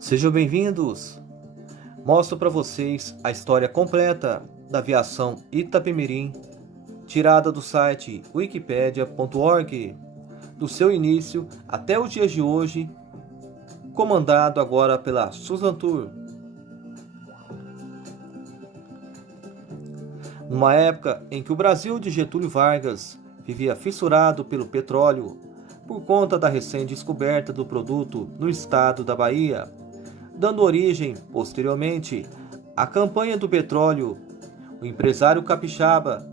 Sejam bem-vindos! Mostro para vocês a história completa da aviação Itapemirim, tirada do site wikipedia.org, do seu início até os dias de hoje, comandado agora pela Susan Tour. Numa época em que o Brasil de Getúlio Vargas vivia fissurado pelo petróleo, por conta da recém-descoberta do produto no estado da Bahia, dando origem, posteriormente, à campanha do petróleo, o empresário capixaba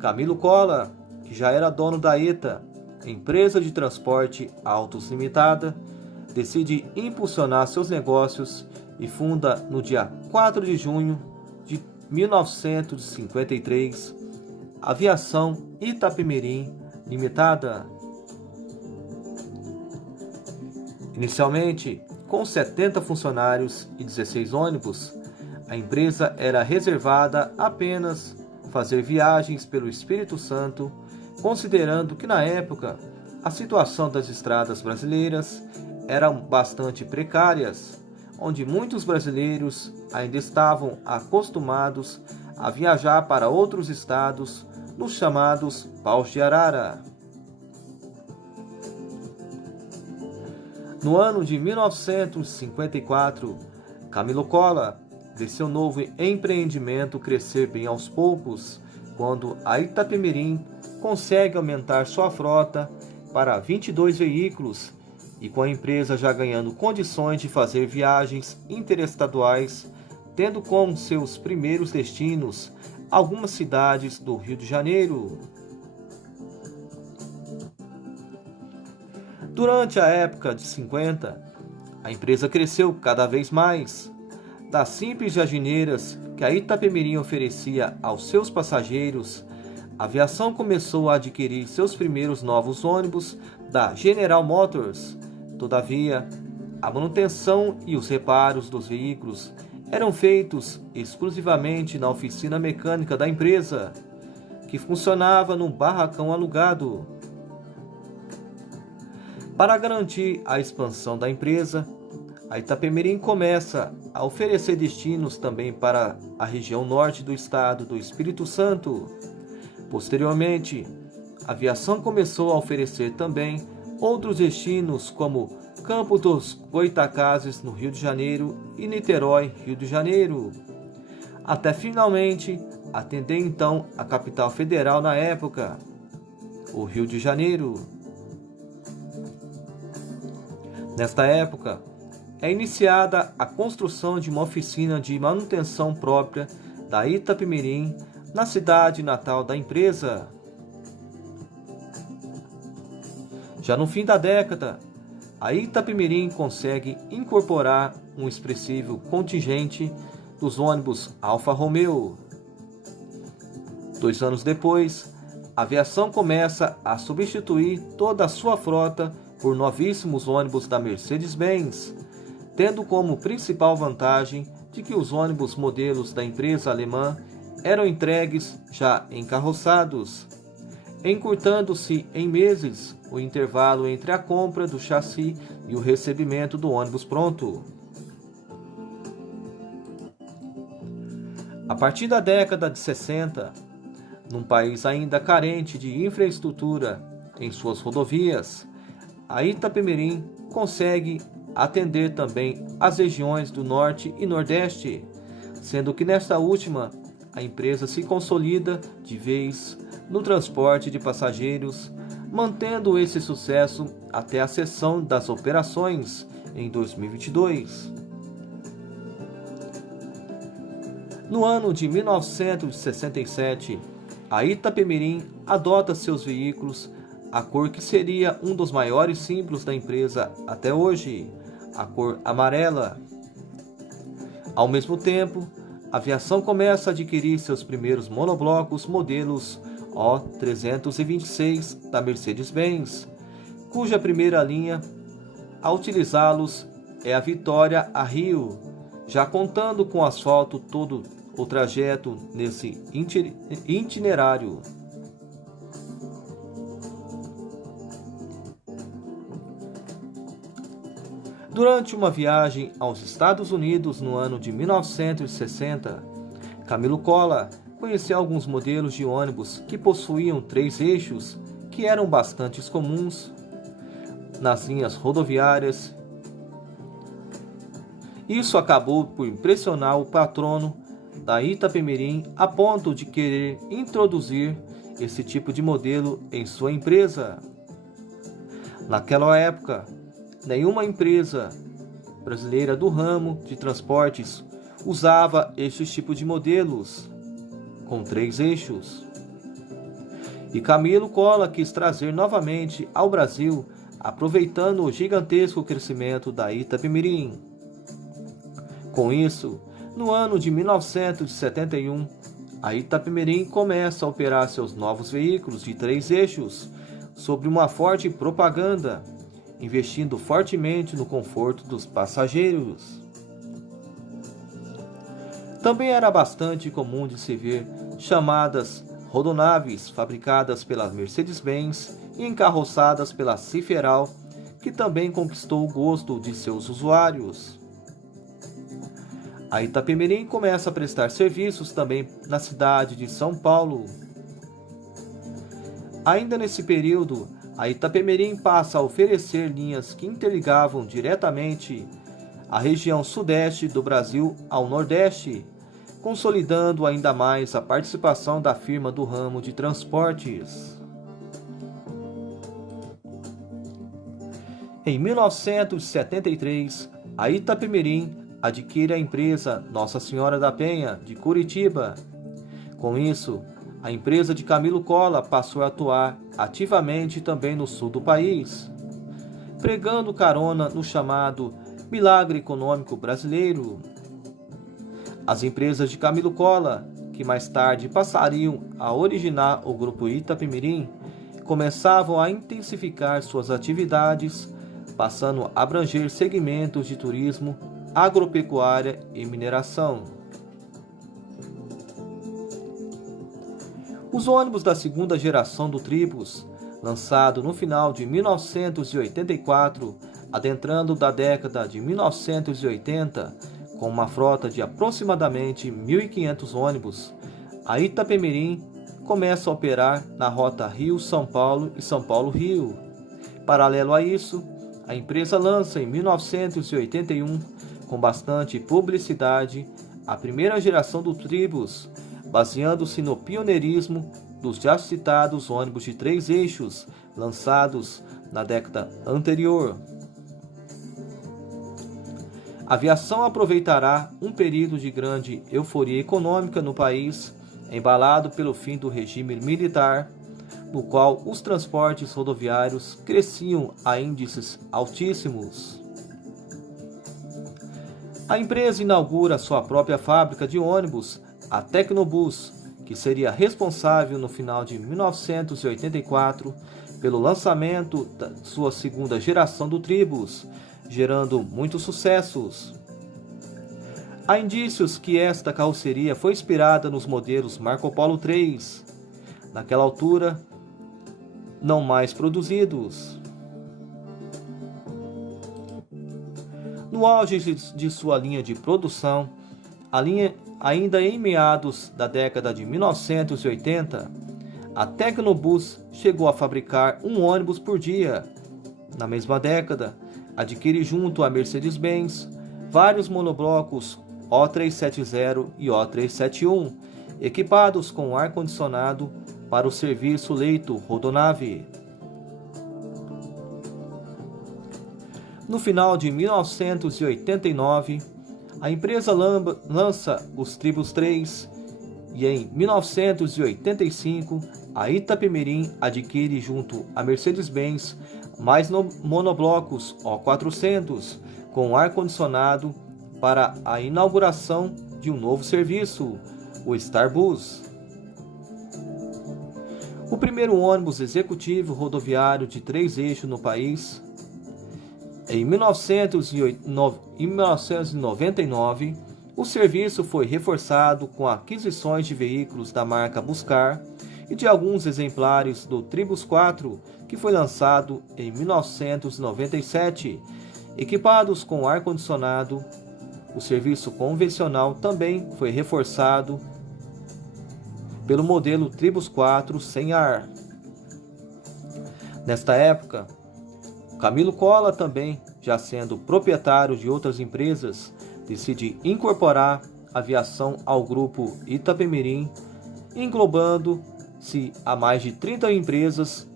Camilo Cola, que já era dono da ETA, empresa de transporte Autos Limitada, decide impulsionar seus negócios e funda no dia 4 de junho de 1953 a Aviação Itapemirim Limitada. Inicialmente, com 70 funcionários e 16 ônibus, a empresa era reservada apenas fazer viagens pelo Espírito Santo, considerando que na época a situação das estradas brasileiras eram bastante precárias, onde muitos brasileiros ainda estavam acostumados a viajar para outros estados nos chamados paus de arara. No ano de 1954, Camilo Cola vê seu novo empreendimento crescer bem aos poucos, quando a Itapemirim consegue aumentar sua frota para 22 veículos e com a empresa já ganhando condições de fazer viagens interestaduais, tendo como seus primeiros destinos algumas cidades do Rio de Janeiro. Durante a época de 50, a empresa cresceu cada vez mais. Das simples jardineiras que a Itapemirim oferecia aos seus passageiros, a aviação começou a adquirir seus primeiros novos ônibus da General Motors. Todavia, a manutenção e os reparos dos veículos eram feitos exclusivamente na oficina mecânica da empresa, que funcionava num barracão alugado. Para garantir a expansão da empresa, a Itapemirim começa a oferecer destinos também para a região norte do estado do Espírito Santo. Posteriormente, a aviação começou a oferecer também outros destinos como Campo dos Goytacazes, no Rio de Janeiro, e Niterói, Rio de Janeiro, até finalmente atender então a capital federal na época, o Rio de Janeiro. Nesta época, é iniciada a construção de uma oficina de manutenção própria da Itapemirim na cidade natal da empresa. Já no fim da década, a Itapemirim consegue incorporar um expressivo contingente dos ônibus Alfa Romeo. 2 anos depois, a aviação começa a substituir toda a sua frota por novíssimos ônibus da Mercedes-Benz, tendo como principal vantagem de que os ônibus modelos da empresa alemã eram entregues já encarroçados, encurtando-se em meses o intervalo entre a compra do chassi e o recebimento do ônibus pronto. A partir da década de 60, num país ainda carente de infraestrutura em suas rodovias, a Itapemirim consegue atender também as regiões do Norte e Nordeste, sendo que nesta última a empresa se consolida de vez no transporte de passageiros, mantendo esse sucesso até a cessão das operações em 2022. No ano de 1967, a Itapemirim adota seus veículos a cor que seria um dos maiores símbolos da empresa até hoje, a cor amarela. Ao mesmo tempo, a aviação começa a adquirir seus primeiros monoblocos modelos O326 da Mercedes-Benz, cuja primeira linha a utilizá-los é a Vitória a Rio, já contando com asfalto todo o trajeto nesse itinerário. Durante uma viagem aos Estados Unidos no ano de 1960, Camilo Cola conheceu alguns modelos de ônibus que possuíam 3 eixos, que eram bastante comuns nas linhas rodoviárias. Isso acabou por impressionar o patrono da Itapemirim a ponto de querer introduzir esse tipo de modelo em sua empresa. Naquela época, nenhuma empresa brasileira do ramo de transportes usava esses tipos de modelos com 3 eixos. E Camilo Cola quis trazer novamente ao Brasil, aproveitando o gigantesco crescimento da Itapemirim. Com isso, no ano de 1971, a Itapemirim começa a operar seus novos veículos de 3 eixos sob uma forte propaganda, investindo fortemente no conforto dos passageiros. Também era bastante comum de se ver chamadas rodonaves fabricadas pela Mercedes-Benz e encarroçadas pela Ciferal, que também conquistou o gosto de seus usuários. A Itapemirim começa a prestar serviços também na cidade de São Paulo. Ainda nesse período, a Itapemirim passa a oferecer linhas que interligavam diretamente a região sudeste do Brasil ao nordeste, consolidando ainda mais a participação da firma do ramo de transportes. Em 1973, a Itapemirim adquire a empresa Nossa Senhora da Penha, de Curitiba. Com isso, a empresa de Camilo Cola passou a atuar ativamente também no sul do país, pregando carona no chamado milagre econômico brasileiro. As empresas de Camilo Cola, que mais tarde passariam a originar o grupo Itapemirim, começavam a intensificar suas atividades, passando a abranger segmentos de turismo, agropecuária e mineração. Os ônibus da segunda geração do Tribus, lançado no final de 1984, adentrando da década de 1980, com uma frota de aproximadamente 1.500 ônibus, a Itapemirim começa a operar na rota Rio-São Paulo e São Paulo-Rio. Paralelo a isso, a empresa lança em 1981, com bastante publicidade, a primeira geração do Tribus, baseando-se no pioneirismo dos já citados ônibus de 3 eixos, lançados na década anterior. A aviação aproveitará um período de grande euforia econômica no país, embalado pelo fim do regime militar, no qual os transportes rodoviários cresciam a índices altíssimos. A empresa inaugura sua própria fábrica de ônibus, a Tecnobus, que seria responsável no final de 1984 pelo lançamento da sua segunda geração do Tribus, gerando muitos sucessos. Há indícios que esta carroceria foi inspirada nos modelos Marco Polo 3, naquela altura não mais produzidos. No auge de sua linha de produção, ainda em meados da década de 1980, a Tecnobus chegou a fabricar um ônibus por dia. Na mesma década, adquire junto à Mercedes-Benz vários monoblocos O370 e O371, equipados com ar-condicionado para o serviço leito rodonave. No final de 1989, a empresa lança os Tribus 3 e em 1985 a Itapemirim adquire junto à Mercedes-Benz mais monoblocos O400 com ar-condicionado para a inauguração de um novo serviço, o Starbus. O primeiro ônibus executivo rodoviário de 3 eixos no país. Em 1999, o serviço foi reforçado com aquisições de veículos da marca Buscar e de alguns exemplares do Tribus 4, que foi lançado em 1997 Equipados com ar-condicionado, o serviço convencional também foi reforçado pelo modelo Tribus 4 sem ar. Nesta época, Camilo Cola, também já sendo proprietário de outras empresas, decide incorporar a aviação ao grupo Itapemirim, englobando-se a mais de 30 empresas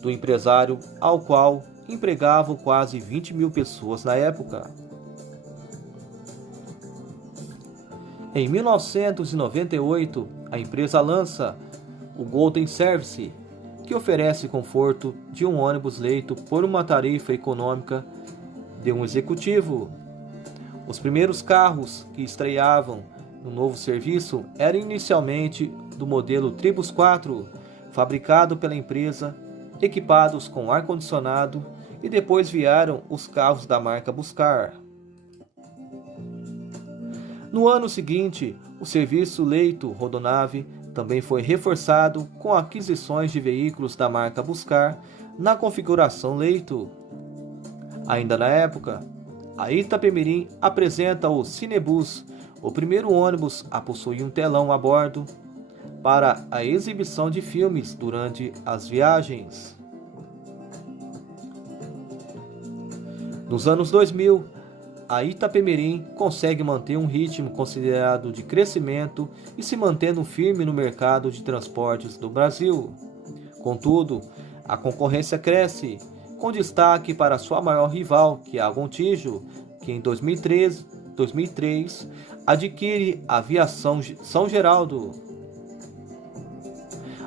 do empresário, ao qual empregavam quase 20 mil pessoas na época. Em 1998, a empresa lança o Golden Service, que oferece conforto de um ônibus-leito por uma tarifa econômica de um executivo. Os primeiros carros que estreavam no novo serviço eram inicialmente do modelo Tribus 4, fabricado pela empresa, equipados com ar-condicionado, e depois vieram os carros da marca Buscar. No ano seguinte, o serviço Leito Rodonave também foi reforçado com aquisições de veículos da marca Buscar na configuração Leito. Ainda na época, a Itapemirim apresenta o Cinebus, o primeiro ônibus a possuir um telão a bordo para a exibição de filmes durante as viagens. Nos anos 2000, a Itapemirim consegue manter um ritmo considerado de crescimento e se mantendo firme no mercado de transportes do Brasil. Contudo, a concorrência cresce, com destaque para sua maior rival, que é a Gontijo, que em 2003 adquire a Aviação São Geraldo.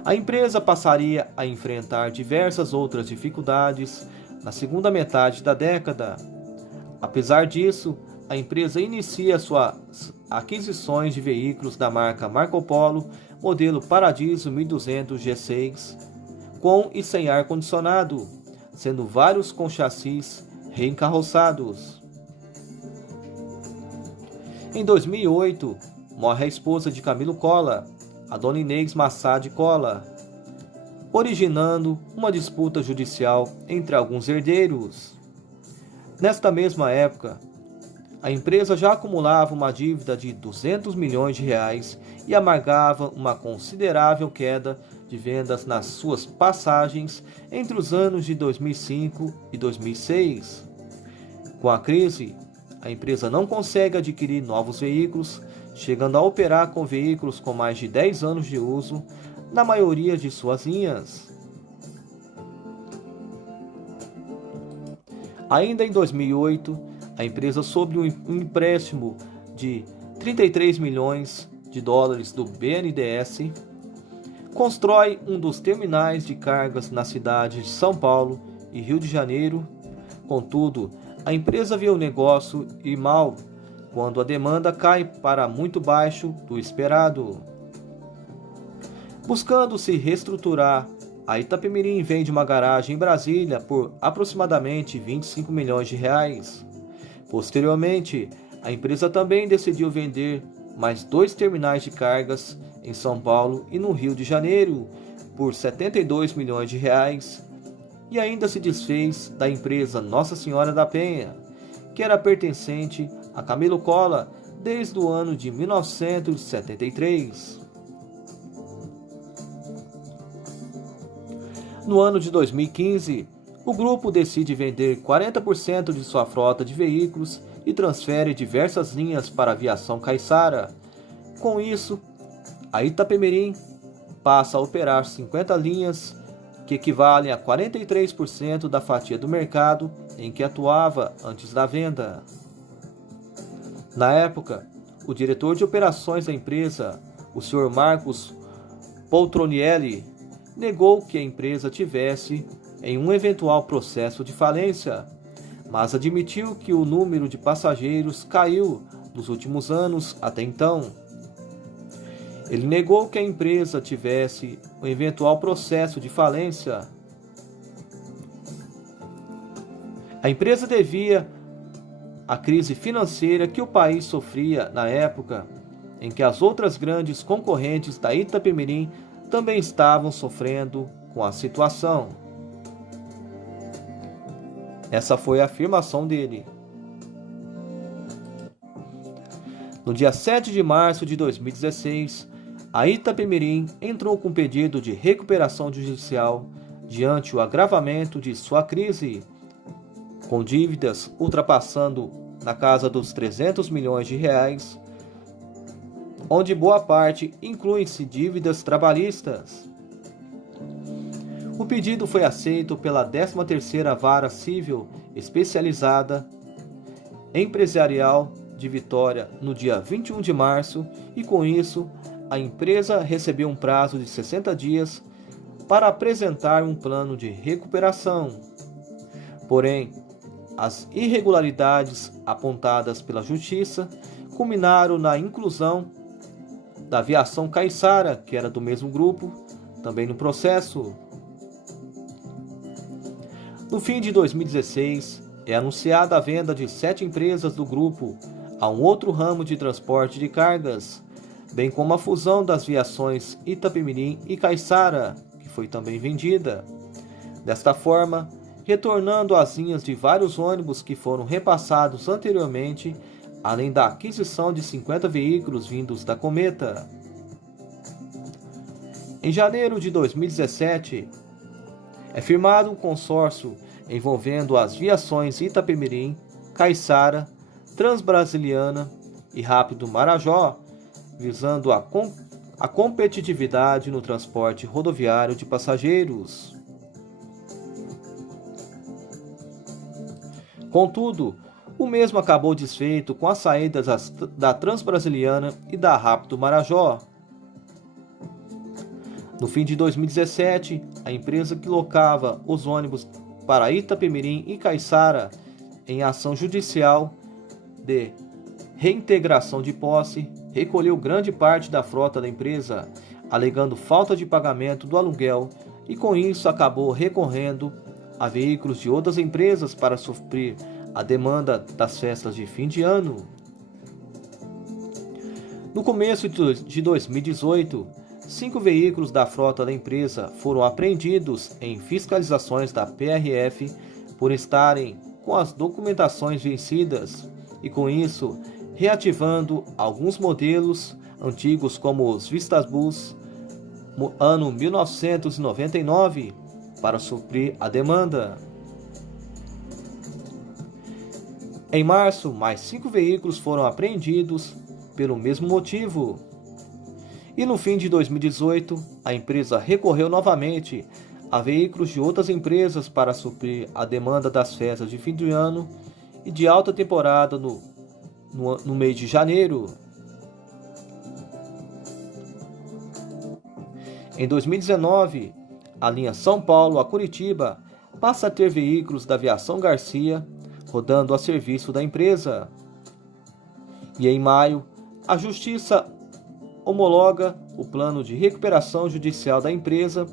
A empresa passaria a enfrentar diversas outras dificuldades na segunda metade da década. Apesar disso, a empresa inicia suas aquisições de veículos da marca Marco Polo, modelo Paradiso 1200 G6, com e sem ar-condicionado, sendo vários com chassis reencarroçados. Em 2008, morre a esposa de Camilo Cola, a dona Inês Massad Cola, originando uma disputa judicial entre alguns herdeiros. Nesta mesma época, a empresa já acumulava uma dívida de 200 milhões de reais e amargava uma considerável queda de vendas nas suas passagens entre os anos de 2005 e 2006. Com a crise, a empresa não consegue adquirir novos veículos, chegando a operar com veículos com mais de 10 anos de uso na maioria de suas linhas. Ainda em 2008, a empresa, sob um empréstimo de 33 milhões de dólares do BNDES, constrói um dos terminais de cargas nas cidades de São Paulo e Rio de Janeiro. Contudo, a empresa vê o negócio ir mal quando a demanda cai para muito baixo do esperado. Buscando se reestruturar, a Itapemirim vende uma garagem em Brasília por aproximadamente 25 milhões de reais. Posteriormente, a empresa também decidiu vender mais 2 terminais de cargas em São Paulo e no Rio de Janeiro por 72 milhões de reais, e ainda se desfez da empresa Nossa Senhora da Penha, que era pertencente a Camilo Cola desde o ano de 1973. No ano de 2015, o grupo decide vender 40% de sua frota de veículos e transfere diversas linhas para a Aviação Caiçara. Com isso, a Itapemirim passa a operar 50 linhas, que equivalem a 43% da fatia do mercado em que atuava antes da venda. Na época, o diretor de operações da empresa, o Sr. Marcos Poltronielli, negou que a empresa tivesse em um eventual processo de falência, mas admitiu que o número de passageiros caiu nos últimos anos até então. Ele negou que a empresa tivesse um eventual processo de falência. A empresa devia à crise financeira que o país sofria na época em que as outras grandes concorrentes da Itapemirim também estavam sofrendo com a situação. Essa foi a afirmação dele. No dia 7 de março de 2016, a Itapemirim entrou com pedido de recuperação judicial diante o agravamento de sua crise, com dívidas ultrapassando na casa dos 300 milhões de reais, onde boa parte inclui-se dívidas trabalhistas. O pedido foi aceito pela 13ª Vara Civil Especializada Empresarial de Vitória no dia 21 de março e, com isso, a empresa recebeu um prazo de 60 dias para apresentar um plano de recuperação. Porém, as irregularidades apontadas pela Justiça culminaram na inclusão da Aviação Caiçara, que era do mesmo grupo, também no processo. No fim de 2016, é anunciada a venda de 7 empresas do grupo a um outro ramo de transporte de cargas, bem como a fusão das viações Itapemirim e Caiçara, que foi também vendida. Desta forma, retornando às linhas de vários ônibus que foram repassados anteriormente, além da aquisição de 50 veículos vindos da Cometa. Em janeiro de 2017, é firmado um consórcio envolvendo as viações Itapemirim, Caiçara, Transbrasiliana e Rápido Marajó, visando a competitividade no transporte rodoviário de passageiros. Contudo, o mesmo acabou desfeito com as saídas da Transbrasiliana e da Rápido Marajó. No fim de 2017, a empresa que locava os ônibus para Itapemirim e Caiçara em ação judicial de reintegração de posse recolheu grande parte da frota da empresa, alegando falta de pagamento do aluguel e com isso acabou recorrendo a veículos de outras empresas para suprir a demanda das festas de fim de ano. No começo de 2018, 5 veículos da frota da empresa foram apreendidos em fiscalizações da PRF por estarem com as documentações vencidas e, com isso, reativando alguns modelos antigos como os Vistabus, ano 1999, para suprir a demanda. Em março, mais 5 veículos foram apreendidos pelo mesmo motivo. E no fim de 2018, a empresa recorreu novamente a veículos de outras empresas para suprir a demanda das festas de fim de ano e de alta temporada no mês de janeiro. Em 2019, a linha São Paulo a Curitiba passa a ter veículos da Aviação Garcia rodando a serviço da empresa. E em maio, a Justiça homologa o plano de recuperação judicial da empresa,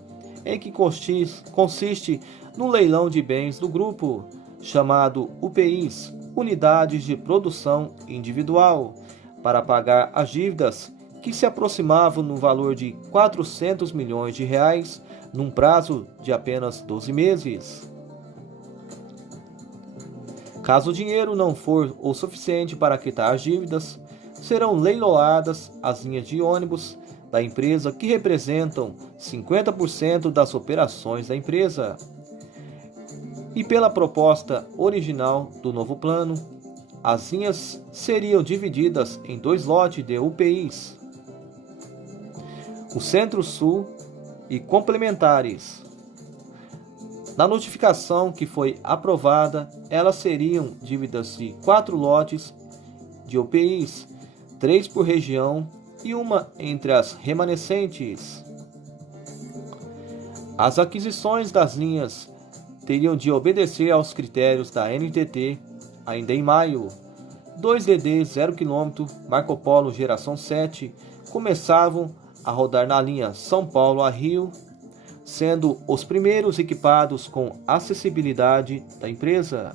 em que consiste no leilão de bens do grupo, chamado UPIs, Unidades de Produção Individual, para pagar as dívidas que se aproximavam no valor de 400 milhões de reais, num prazo de apenas 12 meses. Caso o dinheiro não for o suficiente para quitar as dívidas, serão leiloadas as linhas de ônibus da empresa que representam 50% das operações da empresa. E pela proposta original do novo plano, as linhas seriam divididas em 2 lotes de UPIs, o Centro-Sul e complementares. Na notificação que foi aprovada, elas seriam divididas em 4 lotes de UPIs, 3 por região e uma entre as remanescentes. As aquisições das linhas teriam de obedecer aos critérios da NTT ainda em maio. 2DD 0 km Marco Polo geração 7 começavam a rodar na linha São Paulo a Rio, sendo os primeiros equipados com acessibilidade da empresa.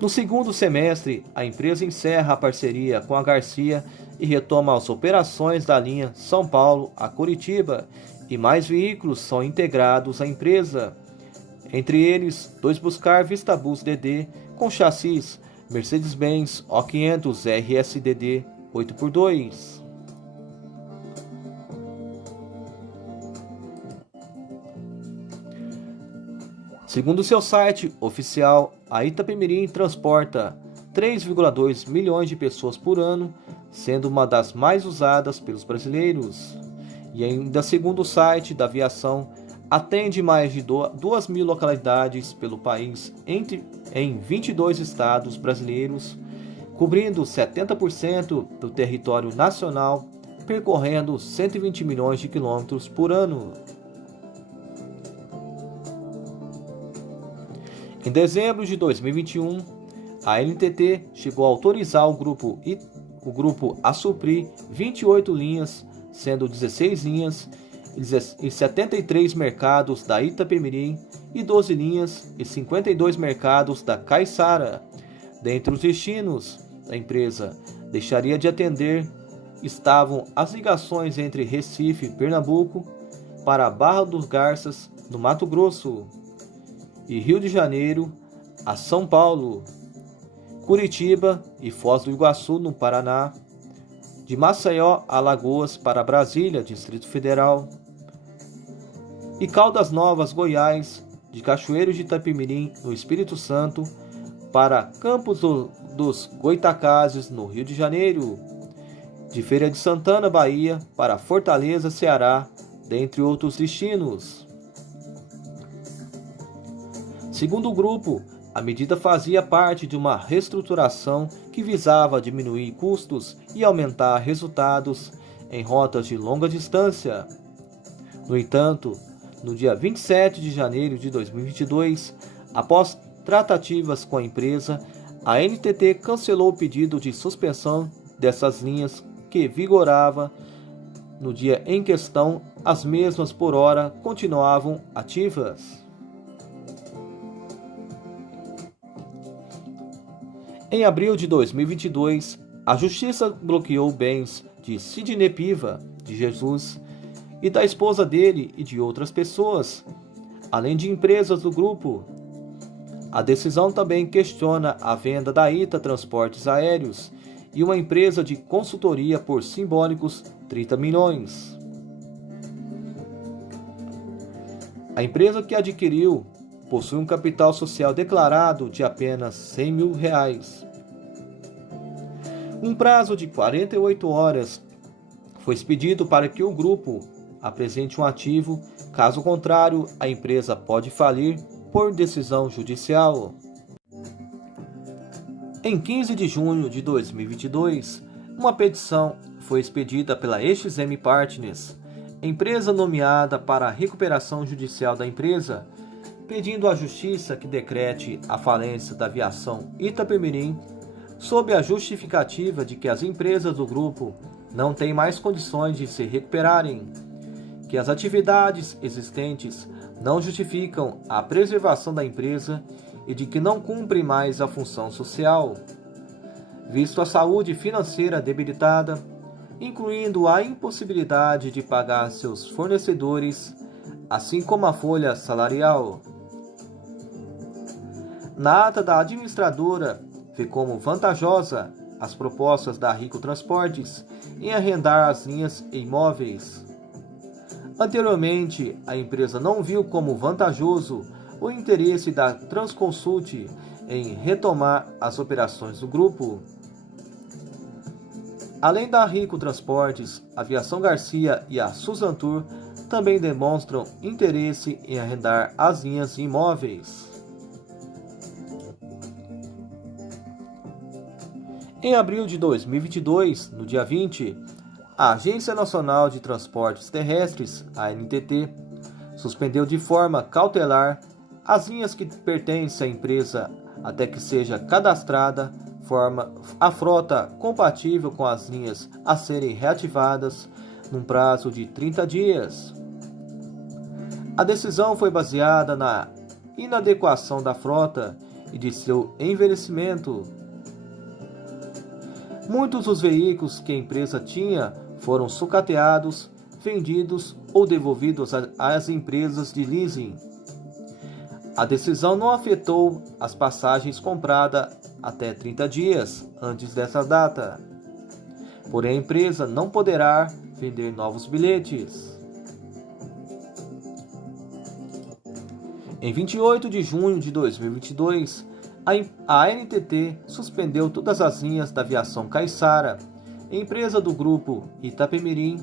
No segundo semestre, a empresa encerra a parceria com a Garcia e retoma as operações da linha São Paulo a Curitiba, e mais veículos são integrados à empresa. Entre eles, 2 Buscar Vistabus DD com chassis Mercedes-Benz O500 RSDD 8x2. Segundo seu site oficial, a Itapemirim transporta 3,2 milhões de pessoas por ano, sendo uma das mais usadas pelos brasileiros. E ainda segundo o site da aviação, atende mais de 2.000 localidades pelo país em 22 estados brasileiros, cobrindo 70% do território nacional, percorrendo 120 milhões de quilômetros por ano. Em dezembro de 2021, a NTT chegou a autorizar o grupo a suprir 28 linhas, sendo 16 linhas e 73 mercados da Itapemirim e 12 linhas e 52 mercados da Caiçara. Dentre os destinos, a empresa deixaria de atender estavam as ligações entre Recife, Pernambuco, para Barra dos Garças, no Mato Grosso, e Rio de Janeiro a São Paulo, Curitiba e Foz do Iguaçu, no Paraná, de Maceió a Alagoas para Brasília, Distrito Federal, e Caldas Novas, Goiás, de Cachoeiros de Itapemirim, no Espírito Santo, para Campos dos Goitacazes, no Rio de Janeiro, de Feira de Santana, Bahia, para Fortaleza, Ceará, dentre outros destinos. Segundo o grupo, a medida fazia parte de uma reestruturação que visava diminuir custos e aumentar resultados em rotas de longa distância. No entanto, no dia 27 de janeiro de 2022, após tratativas com a empresa, a NTT cancelou o pedido de suspensão dessas linhas que vigorava no dia em questão. As mesmas por hora continuavam ativas. Em abril de 2022, a Justiça bloqueou bens de Sidney Piva de Jesus e da esposa dele e de outras pessoas, além de empresas do grupo. A decisão também questiona a venda da Ita Transportes Aéreos e uma empresa de consultoria por simbólicos 30 milhões. A empresa que adquiriu possui um capital social declarado de apenas R$100 mil. Um prazo de 48 horas foi expedido para que o grupo apresente um ativo, caso contrário, a empresa pode falir por decisão judicial. Em 15 de junho de 2022, uma petição foi expedida pela EXM Partners, empresa nomeada para a recuperação judicial da empresa, pedindo à Justiça que decrete a falência da aviação Itapemirim, sob a justificativa de que as empresas do grupo não têm mais condições de se recuperarem, que as atividades existentes não justificam a preservação da empresa e de que não cumpre mais a função social, visto a saúde financeira debilitada, incluindo a impossibilidade de pagar seus fornecedores, assim como a folha salarial. Na ata da administradora, vê como vantajosa as propostas da Rico Transportes em arrendar as linhas e imóveis. Anteriormente, a empresa não viu como vantajoso o interesse da Transconsult em retomar as operações do grupo. Além da Rico Transportes, a Aviação Garcia e a Suzantur também demonstram interesse em arrendar as linhas e imóveis. Em abril de 2022, no dia 20, a Agência Nacional de Transportes Terrestres, a ANTT, suspendeu de forma cautelar as linhas que pertencem à empresa até que seja cadastrada a frota compatível com as linhas a serem reativadas num prazo de 30 dias. A decisão foi baseada na inadequação da frota e de seu envelhecimento. Muitos dos veículos que a empresa tinha foram sucateados, vendidos ou devolvidos às empresas de leasing. A decisão não afetou as passagens compradas até 30 dias antes dessa data. Porém, a empresa não poderá vender novos bilhetes. Em 28 de junho de 2022, a ANTT suspendeu todas as linhas da aviação Caiçara, empresa do grupo Itapemirim.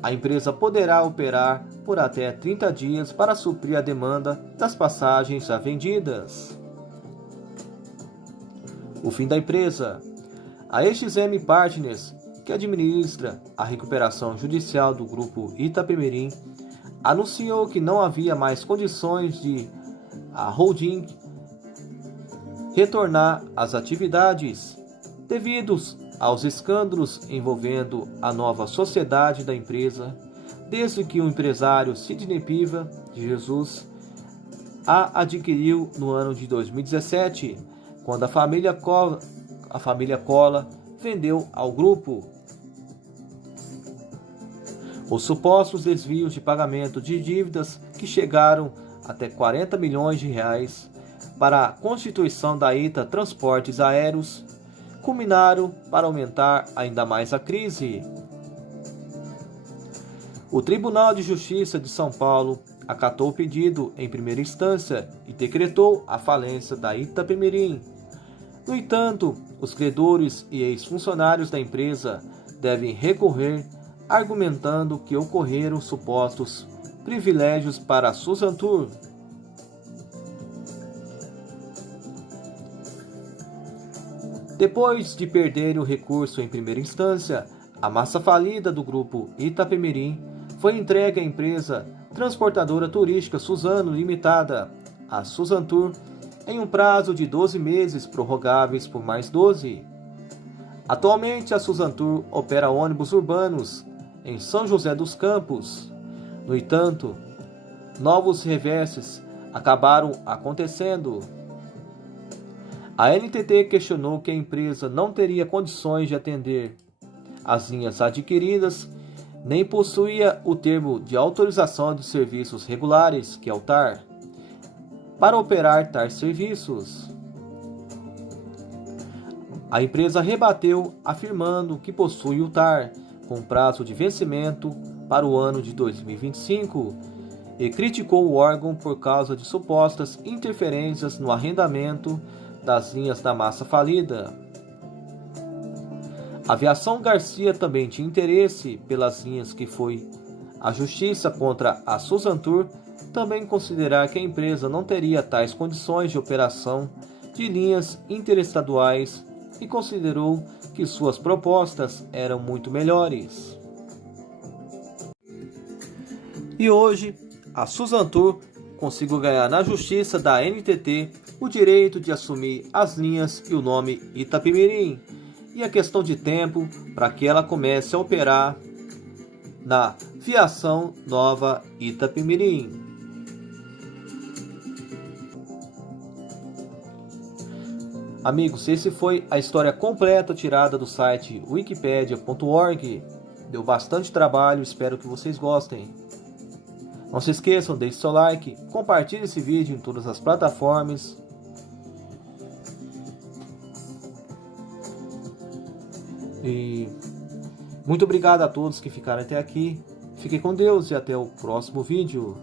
A empresa poderá operar por até 30 dias para suprir a demanda das passagens já vendidas. O fim da empresa. A EXM Partners, que administra a recuperação judicial do grupo Itapemirim, anunciou que não havia mais condições de a holding retornar às atividades devido aos escândalos envolvendo a nova sociedade da empresa, desde que o empresário Sidney Piva de Jesus a adquiriu no ano de 2017, quando a família Cola vendeu ao grupo. Os supostos desvios de pagamento de dívidas, que chegaram até 40 milhões de reais para a constituição da ITA Transportes Aéreos, culminaram para aumentar ainda mais a crise. O Tribunal de Justiça de São Paulo acatou o pedido em primeira instância e decretou a falência da Itapemirim. No entanto, os credores e ex-funcionários da empresa devem recorrer, argumentando que ocorreram supostos privilégios para a Suzantur. Depois de perder o recurso em primeira instância, a massa falida do grupo Itapemirim foi entregue à empresa transportadora turística Suzano Limitada, a Suzantur, em um prazo de 12 meses prorrogáveis por mais 12. Atualmente, a Suzantur opera ônibus urbanos em São José dos Campos. No entanto, novos reveses acabaram acontecendo. A ANTT questionou que a empresa não teria condições de atender as linhas adquiridas, nem possuía o termo de autorização de serviços regulares, que é o TAR, para operar tais serviços. A empresa rebateu, afirmando que possui o TAR, com prazo de vencimento para o ano de 2025, e criticou o órgão por causa de supostas interferências no arrendamento das linhas da massa falida. A Aviação Garcia também tinha interesse pelas linhas que foi a justiça contra a Suzantur também considerar que a empresa não teria tais condições de operação de linhas interestaduais e considerou que suas propostas eram muito melhores. E hoje, a Suzantur conseguiu ganhar na justiça da ANTT o direito de assumir as linhas e o nome Itapemirim, e é questão de tempo para que ela comece a operar na Viação Nova Itapemirim. Amigos, esse foi a história completa tirada do site wikipedia.org. Deu bastante trabalho, espero que vocês gostem. Não se esqueçam, deixe seu like, compartilhe esse vídeo em todas as plataformas. E muito obrigado a todos que ficaram até aqui. Fiquem com Deus e até o próximo vídeo.